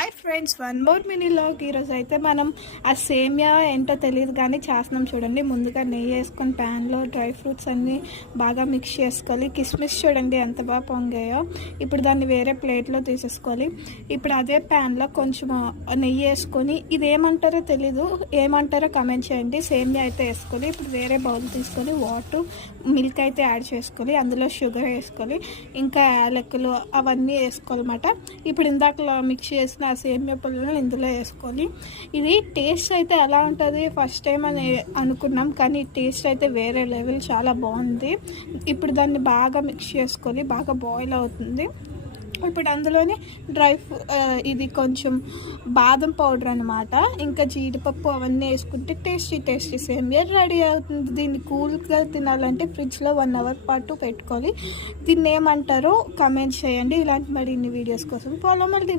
Hi friends, one more mini log. ఈరోజు అయితే మనం ఆ సేమియా ఏంటో తెలియదు కానీ చేస్తున్నాం. చూడండి, ముందుగా నెయ్యి వేసుకొని ప్యాన్లో డ్రై ఫ్రూట్స్ అన్నీ బాగా మిక్స్ చేసుకోవాలి. కిస్మిస్ చూడండి ఎంత బాగా పొంగాయో. ఇప్పుడు దాన్ని వేరే ప్లేట్లో తీసేసుకోవాలి. ఇప్పుడు అదే ప్యాన్లో కొంచెం నెయ్యి వేసుకొని, ఇది ఏమంటారో తెలీదు, ఏమంటారో కమెంట్ చేయండి. సేమియా అయితే వేసుకోవాలి. ఇప్పుడు వేరే బౌల్ తీసుకొని వాటర్, మిల్క్ అయితే యాడ్ చేసుకోవాలి. అందులో షుగర్ వేసుకోవాలి, ఇంకా యాలకులు అవన్నీ వేసుకోవాలన్నమాట. ఇప్పుడు ఇందాకలో మిక్స్ చేసిన సేమియా పుల్లలు ఇందులో వేసుకోవాలి. ఇది టేస్ట్ అయితే ఎలా ఉంటుంది, ఫస్ట్ టైం అని అనుకున్నాం కానీ టేస్ట్ అయితే వేరే లెవెల్, చాలా బాగుంది. ఇప్పుడు దాన్ని బాగా మిక్స్ చేసుకోవాలి. బాగా బాయిల్ అవుతుంది. ఇప్పుడు అందులోనే ఇది కొంచెం బాదం పౌడర్ అనమాట, ఇంకా జీడిపప్పు అవన్నీ వేసుకుంటే టేస్టీ సేమియా రెడీ అవుతుంది. దీన్ని కూల్గా తినాలంటే ఫ్రిడ్జ్లో 1 అవర్ పాటు పెట్టుకోవాలి. దీన్ని ఏమంటారో కమెంట్ చేయండి. ఇలాంటి మరిన్ని వీడియోస్ కోసం ఫాలో మళ్ళీ